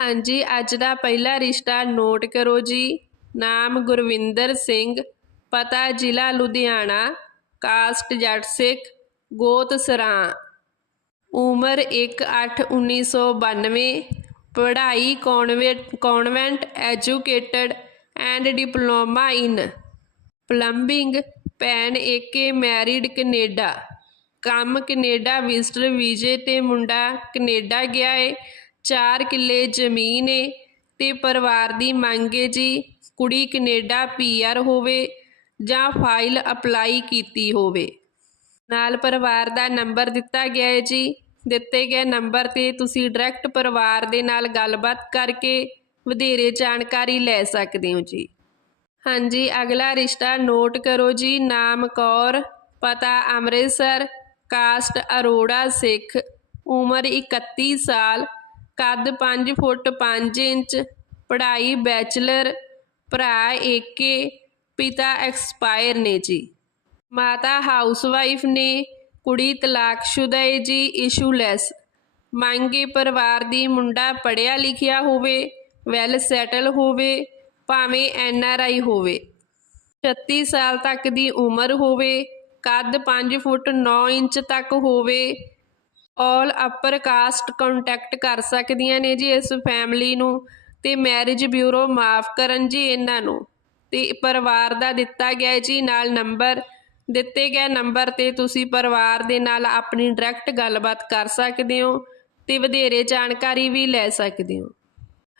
ਹਾਂਜੀ, ਅੱਜ ਦਾ ਪਹਿਲਾ ਰਿਸ਼ਤਾ ਨੋਟ ਕਰੋ ਜੀ। ਨਾਮ ਗੁਰਵਿੰਦਰ ਸਿੰਘ, ਪਤਾ ਜ਼ਿਲ੍ਹਾ ਲੁਧਿਆਣਾ, ਕਾਸਟ ਜੱਟ ਸਿੱਖ, ਗੋਤ ਸਰਾਂ। ਉਮਰ 1/8/1992 ਪੜ੍ਹਾਈ convent convent educated and diploma in plumbing PAN ਏਕੇ ਮੈਰਿਡ ਕੈਨੇਡਾ। ਕੰਮ ਕੈਨੇਡਾ ਵਿਜ਼ਟਰ ਵੀਜ਼ੇ ਤੇ ਮੁੰਡਾ ਕੈਨੇਡਾ ਗਿਆ ਏ। 4 ਕਿੱਲੇ ਜ਼ਮੀਨ ਏ ਤੇ ਪਰਿਵਾਰ ਦੀ ਮੰਗ ਏ ਜੀ ਕੁੜੀ ਕੈਨੇਡਾ ਪੀਆਰ ਹੋਵੇ ਜਾਂ ਫਾਈਲ ਅਪਲਾਈ ਕੀਤੀ ਹੋਵੇ। ਨਾਲ ਪਰਿਵਾਰ ਦਾ ਨੰਬਰ ਦਿੱਤਾ ਗਿਆ ਹੈ ਜੀ। ਦਿੱਤੇ ਗਏ ਨੰਬਰ ਤੇ ਤੁਸੀਂ ਡਾਇਰੈਕਟ ਪਰਿਵਾਰ ਦੇ ਨਾਲ ਗੱਲਬਾਤ ਕਰਕੇ ਵਧੇਰੇ ਜਾਣਕਾਰੀ ਲੈ ਸਕਦੇ ਹੋ ਜੀ। ਹਾਂਜੀ, ਅਗਲਾ ਰਿਸ਼ਤਾ ਨੋਟ ਕਰੋ ਜੀ। ਨਾਮ ਕੌਰ, ਪਤਾ ਅੰਮ੍ਰਿਤਸਰ, ਕਾਸਟ ਅਰੋੜਾ, ਸਿੱਖ, ਉਮਰ 31 ਸਾਲ ਕੱਦ 5 ਫੁੱਟ 5 ਇੰਚ, ਪੜ੍ਹਾਈ ਬੈਚਲਰ, ਭਰਾ ਏਕੇ, ਪਿਤਾ ਐਕਸਪਾਇਰ ਨੇ ਜੀ। ਮਾਤਾ ਹਾਊਸਵਾਈਫ ਨੇ, ਕੁੜੀ ਤਲਾਕਸ਼ੁਦਾ ਹੈ ਜੀ, ਇਸ਼ੂਲੈਸ। ਮੰਗੇ ਪਰਿਵਾਰ ਦੀ ਮੁੰਡਾ ਪੜਿਆ ਲਿਖਿਆ ਹੋਵੇ, ਵੈਲ ਸੈਟਲ ਹੋਵੇ, ਭਾਵੇਂ ਐਨ ਆਰ ਆਈ ਹੋਵੇ। 36 ਸਾਲ ਤੱਕ ਦੀ ਉਮਰ ਹੋਵੇ, ਕੱਦ 5 ਫੁੱਟ 9 ਇੰਚ ਤੱਕ ਹੋਵੇ ਆਲ ਅਪਰ ਕਾਸਟ ਕੰਟੈਕਟ ਕਰ ਸਕਦੀਆਂ ਨੇ ਜੀ ਇਸ ਫੈਮਿਲੀ ਨੂੰ ਤੇ ਮੈਰਿਜ ਬਿਊਰੋ ਮਾਫ ਕਰਨ ਜੀ ਇਹਨਾਂ ਨੂੰ। ਤੇ ਪਰਿਵਾਰ ਦਾ ਦਿੱਤਾ ਗਿਆ ਜੀ ਨਾਲ ਨੰਬਰ ਦਿੱਤੇ ਗਏ ਨੰਬਰ ਤੇ ਤੁਸੀਂ ਪਰਿਵਾਰ ਦੇ ਨਾਲ ਆਪਣੀ ਡਾਇਰੈਕਟ ਗੱਲਬਾਤ ਕਰ ਸਕਦੇ ਹੋ ਤੇ ਵਧੇਰੇ ਜਾਣਕਾਰੀ ਵੀ ਲੈ ਸਕਦੇ ਹੋ।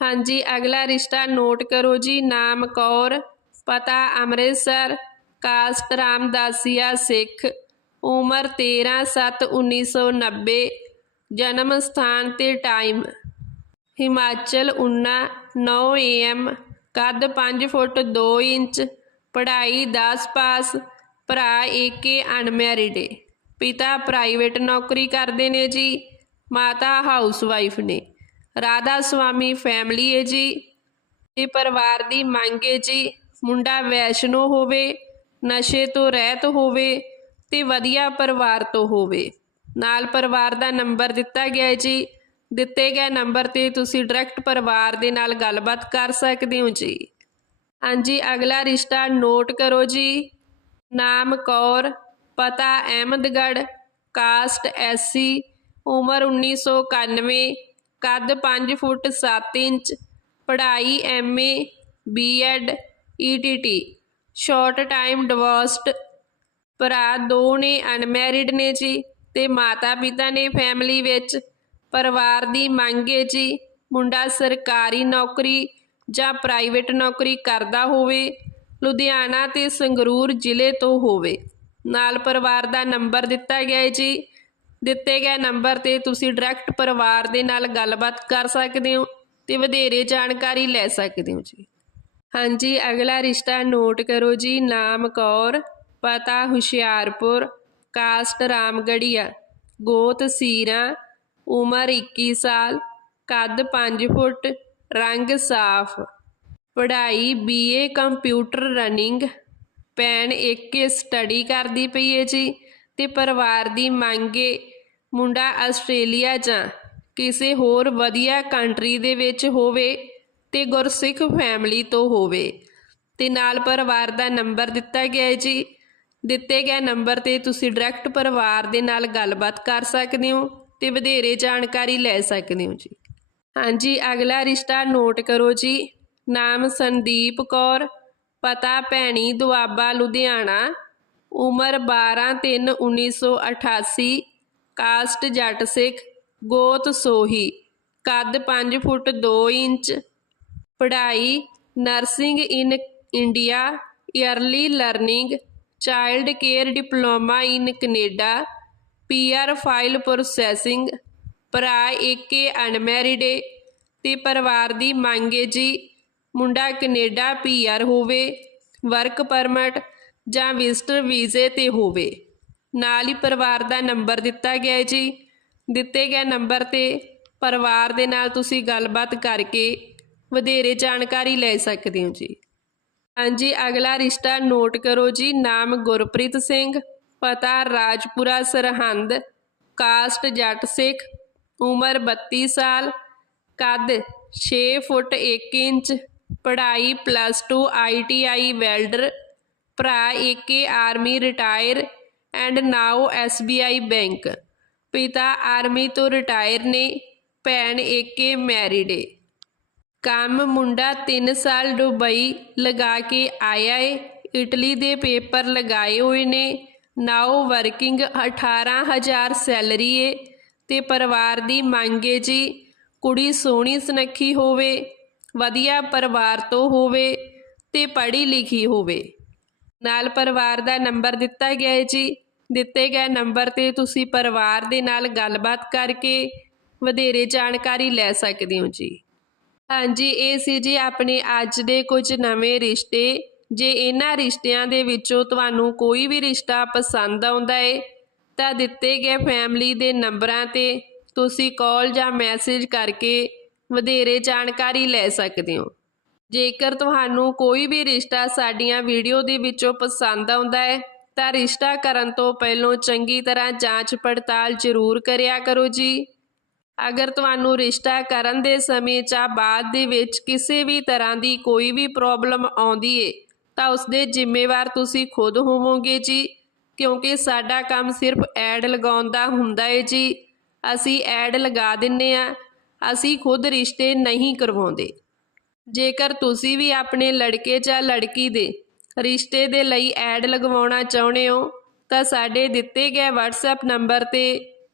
ਹਾਂਜੀ, ਅਗਲਾ ਰਿਸ਼ਤਾ ਨੋਟ ਕਰੋ ਜੀ, ਨਾਮ ਕੌਰ, ਪਤਾ ਅੰਮ੍ਰਿਤਸਰ ਕਾਸਟ ਰਾਮਦਾਸੀਆ ਸਿੱਖ। ਉਮਰ 13/7/1990 ਜਨਮ ਸਥਾਨ ਤੇ ਟਾਈਮ ਹਿਮਾਚਲ ਉਨਾ 9 ਏਐਮ ਕੱਦ 5 ਫੁੱਟ 2 ਇੰਚ, ਪੜ੍ਹਾਈ 10 ਪਾਸ, ਭਰਾ ਏਕੇ ਅਨਮੈਰਿਡ ਏ। ਪਿਤਾ ਪ੍ਰਾਈਵੇਟ ਨੌਕਰੀ ਕਰਦੇ ਨੇ ਜੀ, ਮਾਤਾ ਹਾਊਸ ਵਾਈਫ ਨੇ। ਰਾਧਾ ਸੁਆਮੀ ਫੈਮਿਲੀ ਹੈ ਜੀ। ਤੇ ਪਰਿਵਾਰ ਦੀ ਮੰਗ ਹੈ ਜੀ, ਮੁੰਡਾ ਵੈਸ਼ਨੋ ਹੋਵੇ, ਨਸ਼ੇ ਤੋਂ ਰਹਿਤ ਹੋਵੇ ਤੇ ਵਧੀਆ ਪਰਿਵਾਰ ਤੋਂ ਹੋਵੇ। ਨਾਲ ਪਰਿਵਾਰ ਦਾ ਨੰਬਰ ਦਿੱਤਾ ਗਿਆ ਹੈ ਜੀ। ਦਿੱਤੇ ਗਏ ਨੰਬਰ ਤੇ ਤੁਸੀਂ ਡਾਇਰੈਕਟ ਪਰਿਵਾਰ ਦੇ ਨਾਲ ਗੱਲਬਾਤ ਕਰ ਸਕਦੇ ਹੋ ਜੀ। ਹਾਂਜੀ, ਅਗਲਾ ਰਿਸ਼ਤਾ ਨੋਟ ਕਰੋ ਜੀ। ਨਾਮ ਕੌਰ, ਪਤਾ ਅਹਿਮਦਗੜ੍ਹ ਕਾਸਟ ਐਸਸੀ ਉਮਰ 1991 ਕੱਦ 5 ਫੁੱਟ 7 ਇੰਚ, ਪੜ੍ਹਾਈ MA BEd ETT short time divorced ਭਰਾ ਦੋ ਨੇ ਅਨਮੈਰਿਡ ਨੇ ਜੀ ਤੇ ਮਾਤਾ ਪਿਤਾ ਨੇ ਫੈਮਿਲੀ ਵਿੱਚ। ਪਰਿਵਾਰ ਦੀ ਮੰਗ ਹੈ ਜੀ, ਮੁੰਡਾ ਸਰਕਾਰੀ ਨੌਕਰੀ ਜਾਂ ਪ੍ਰਾਈਵੇਟ ਨੌਕਰੀ ਕਰਦਾ ਹੋਵੇ, ਲੁਧਿਆਣਾ ਤੇ ਸੰਗਰੂਰ ਜ਼ਿਲ੍ਹੇ ਤੋਂ ਹੋਵੇ। ਨਾਲ ਪਰਿਵਾਰ ਦਾ ਨੰਬਰ ਦਿੱਤਾ ਗਿਆ ਹੈ ਜੀ। ਦਿੱਤੇ ਗਏ ਨੰਬਰ ਤੇ ਤੁਸੀਂ ਡਾਇਰੈਕਟ ਪਰਿਵਾਰ ਦੇ ਨਾਲ ਗੱਲਬਾਤ ਕਰ ਸਕਦੇ ਹੋ ਤੇ ਵਧੇਰੇ ਜਾਣਕਾਰੀ ਲੈ ਸਕਦੇ ਹੋ ਜੀ। ਹਾਂਜੀ, ਅਗਲਾ ਰਿਸ਼ਤਾ ਨੋਟ ਕਰੋ ਜੀ, ਨਾਮ ਕੌਰ। ਪਤਾ ਹੁਸ਼ਿਆਰਪੁਰ, ਕਾਸਟ ਰਾਮਗੜੀਆ, ਗੋਤ ਸੀਰਾ, ਉਮਰ 21 ਸਾਲ, ਕੱਦ 5 ਫੁੱਟ, ਰੰਗ ਸਾਫ਼। ਪੜ੍ਹਾਈ ਬੀਏ ਕੰਪਿਊਟਰ ਰਨਿੰਗ ਪੈਣ ਇੱਕ ਸਟੱਡੀ ਕਰਦੀ ਪਈ ਏ ਜੀ ਤੇ ਪਰਿਵਾਰ ਦੀ ਮੰਗੇ ਮੁੰਡਾ ਆਸਟ੍ਰੇਲੀਆ ਜਾਂ ਕਿਸੇ ਹੋਰ ਵਧੀਆ ਕੰਟਰੀ ਦੇ ਵਿੱਚ ਹੋਵੇ ਤੇ ਗੁਰਸਿੱਖ ਫੈਮਿਲੀ ਤੋਂ ਹੋਵੇ। ਤੇ ਨਾਲ ਪਰਿਵਾਰ ਦਾ ਨੰਬਰ ਦਿੱਤਾ ਗਿਆ ਹੈ ਜੀ। ਦਿੱਤੇ ਗਏ ਨੰਬਰ ਤੇ ਤੁਸੀਂ ਡਾਇਰੈਕਟ ਪਰਿਵਾਰ ਦੇ ਨਾਲ ਗੱਲਬਾਤ ਕਰ ਸਕਦੇ ਹੋ ਤੇ ਵਧੇਰੇ ਜਾਣਕਾਰੀ ਲੈ ਸਕਦੇ ਹੋ ਜੀ। ਹਾਂਜੀ, ਅਗਲਾ ਰਿਸ਼ਤਾ ਨੋਟ ਕਰੋ ਜੀ। ਨਾਮ ਸੰਦੀਪ ਕੌਰ, ਪਤਾ ਭੈਣੀ ਦੁਆਬਾ, ਲੁਧਿਆਣਾ। ਉਮਰ 12/3/1988 ਕਾਸਟ ਜੱਟ ਸਿੱਖ, ਗੋਤ ਸੋਹੀ, ਕੱਦ 5 ਫੁੱਟ 2 ਇੰਚ, ਪੜ੍ਹਾਈ nursing in India, early learning child care diploma in Canada PR file processing ਭਰਾ ਏਕੇ ਅਨਮੈਰਿਡ ਏ ਤੇ ਪਰਿਵਾਰ ਦੀ ਮੰਗ ਏ ਜੀ, ਮੁੰਡਾ ਕੈਨੇਡਾ ਪੀਆਰ ਹੋਵੇ ਵਰਕ ਪਰਮਿਟ ਜਾਂ ਵਿਜ਼ਟਰ ਵੀਜ਼ੇ ਤੇ ਹੋਵੇ। ਨਾਲ ਹੀ ਪਰਿਵਾਰ ਦਾ ਨੰਬਰ ਦਿੱਤਾ ਗਿਆ ਹੈ ਜੀ। ਦਿੱਤੇ ਗਏ ਨੰਬਰ ਤੇ ਪਰਿਵਾਰ ਦੇ ਨਾਲ ਤੁਸੀਂ ਗੱਲਬਾਤ ਕਰਕੇ ਵਧੇਰੇ ਜਾਣਕਾਰੀ ਲੈ ਸਕਦੇ ਹੋ ਜੀ। ਹਾਂਜੀ, ਅਗਲਾ ਰਿਸ਼ਤਾ ਨੋਟ ਕਰੋ ਜੀ, ਨਾਮ ਗੁਰਪ੍ਰੀਤ ਸਿੰਘ, ਪਤਾ ਰਾਜਪੁਰਾ ਸਰਹੰਦ, ਕਾਸਟ ਜੱਟ ਸਿੱਖ, ਉਮਰ 32 ਸਾਲ, ਕੱਦ 6 ਫੁੱਟ 1 ਇੰਚ, ਪੜ੍ਹਾਈ ਪਲੱਸ 2 ਆਈਟੀਆਈ ਵੈਲਡਰ ਭਰਾ ਏਕੇ army retire and now SBI bank ਪਿਤਾ ਆਰਮੀ ਤੋਂ ਰਿਟਾਇਰ ਨੇ, ਭੈਣ ਏਕੇ ਮੈਰਿਡ ਏ। ਕੰਮ ਮੁੰਡਾ 3 ਸਾਲ ਦੁਬਈ ਲਗਾ ਕੇ ਆਇਆ ਏ। ਇਟਲੀ ਦੇ ਪੇਪਰ ਲਗਾਏ ਹੋਏ ਨੇ। ਨਾਓ ਵਰਕਿੰਗ 18000 ਸੈਲਰੀ ਏ। ਤੇ ਪਰਿਵਾਰ ਦੀ ਮੰਗ ਏ ਜੀ, ਕੁੜੀ ਸੋਹਣੀ ਸੁਨੱਖੀ ਹੋਵੇ, ਵਧੀਆ ਪਰਿਵਾਰ ਤੋਂ ਹੋਵੇ ਤੇ ਪੜ੍ਹੀ ਲਿਖੀ ਹੋਵੇ। ਨਾਲ ਪਰਿਵਾਰ ਦਾ ਨੰਬਰ ਦਿੱਤਾ ਗਿਆ ਹੈ ਜੀ। ਦਿੱਤੇ ਗਏ ਨੰਬਰ ਤੇ ਤੁਸੀਂ ਪਰਿਵਾਰ ਦੇ ਨਾਲ ਗੱਲਬਾਤ ਕਰਕੇ ਵਧੇਰੇ ਜਾਣਕਾਰੀ ਲੈ ਸਕਦੇ ਹੋ ਜੀ। ਹਾਂਜੀ, ਇਹ ਸੀ ਜੀ ਆਪਣੇ ਅੱਜ ਦੇ ਕੁਝ ਨਵੇਂ ਰਿਸ਼ਤੇ। ਜੇ ਇਹਨਾਂ ਰਿਸ਼ਤਿਆਂ ਦੇ ਵਿੱਚੋਂ ਤੁਹਾਨੂੰ ਕੋਈ ਵੀ ਰਿਸ਼ਤਾ ਪਸੰਦ ਆਉਂਦਾ ਏ, ਤਾਂ ਦਿੱਤੇ ਗਏ ਫੈਮਿਲੀ ਦੇ ਨੰਬਰਾਂ ਤੇ ਤੁਸੀਂ ਕਾਲ ਜਾਂ ਮੈਸੇਜ ਕਰਕੇ ਵਧੇਰੇ ਜਾਣਕਾਰੀ ਲੈ ਸਕਦੇ ਹੋ। ਜੇਕਰ ਤੁਹਾਨੂੰ ਕੋਈ ਵੀ ਰਿਸ਼ਤਾ ਸਾਡੀਆਂ ਵੀਡੀਓ ਦੇ ਵਿੱਚੋਂ ਪਸੰਦ ਆਉਂਦਾ ਹੈ ਤਾਂ ਰਿਸ਼ਤਾ ਕਰਨ ਤੋਂ ਪਹਿਲਾਂ ਚੰਗੀ ਤਰ੍ਹਾਂ ਜਾਂਚ ਪੜਤਾਲ ਜ਼ਰੂਰ ਕਰਿਆ ਕਰੋ ਜੀ। ਅਗਰ ਤੁਹਾਨੂੰ ਰਿਸ਼ਤਾ ਕਰਨ ਦੇ ਸਮੇਂ ਜਾਂ ਬਾਅਦ ਦੇ ਵਿੱਚ ਕਿਸੇ ਵੀ ਤਰ੍ਹਾਂ ਦੀ ਕੋਈ ਵੀ ਪ੍ਰੋਬਲਮ ਆਉਂਦੀ ਏ, ਤਾਂ ਉਸ ਦੇ ਜ਼ਿੰਮੇਵਾਰ ਤੁਸੀਂ ਖੁਦ ਹੋਵੋਗੇ ਜੀ। ਕਿਉਂਕਿ ਸਾਡਾ ਕੰਮ ਸਿਰਫ ਐਡ ਲਗਾਉਣ ਦਾ ਹੁੰਦਾ ਏ ਜੀ। ਅਸੀਂ ਐਡ ਲਗਾ ਦਿੰਨੇ ਆ, ਅਸੀਂ ਖੁਦ ਰਿਸ਼ਤੇ ਨਹੀਂ ਕਰਵਾਉਂਦੇ। ਜੇਕਰ ਤੁਸੀਂ ਵੀ ਆਪਣੇ ਲੜਕੇ ਜਾਂ ਲੜਕੀ ਦੇ ਰਿਸ਼ਤੇ ਦੇ ਲਈ ਐਡ ਲਗਵਾਉਣਾ ਚਾਹੁੰਦੇ ਹੋ, ਤਾਂ ਸਾਡੇ ਦਿੱਤੇ ਗਏ WhatsApp ਨੰਬਰ ਤੇ